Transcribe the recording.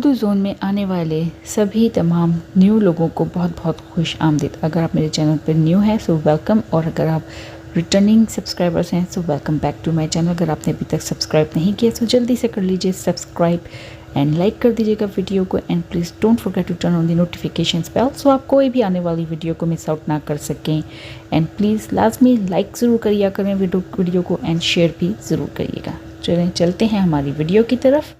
Urdu zone में आने वाले सभी तमाम न्यू लोगों को बहुत बहुत खुश आमदीद। अगर आप मेरे चैनल पर न्यू हैं सो वेलकम, और अगर आप रिटर्निंग सब्सक्राइबर्स हैं so welcome back to my channel. अगर आपने अभी तक सब्सक्राइब नहीं किया तो जल्दी से कर लीजिए सब्सक्राइब एंड लाइक कर दीजिएगा वीडियो को, and please don't forget to turn on the notifications bell सो आप कोई भी आने वाली वीडियो को मिस आउट ना कर सकें। एंड प्लीज़ लाजमी लाइक ज़रूर करिए करें वीडियो को, एंड शेयर भी ज़रूर करिएगा। चलें चलते हैं हमारी वीडियो की तरफ।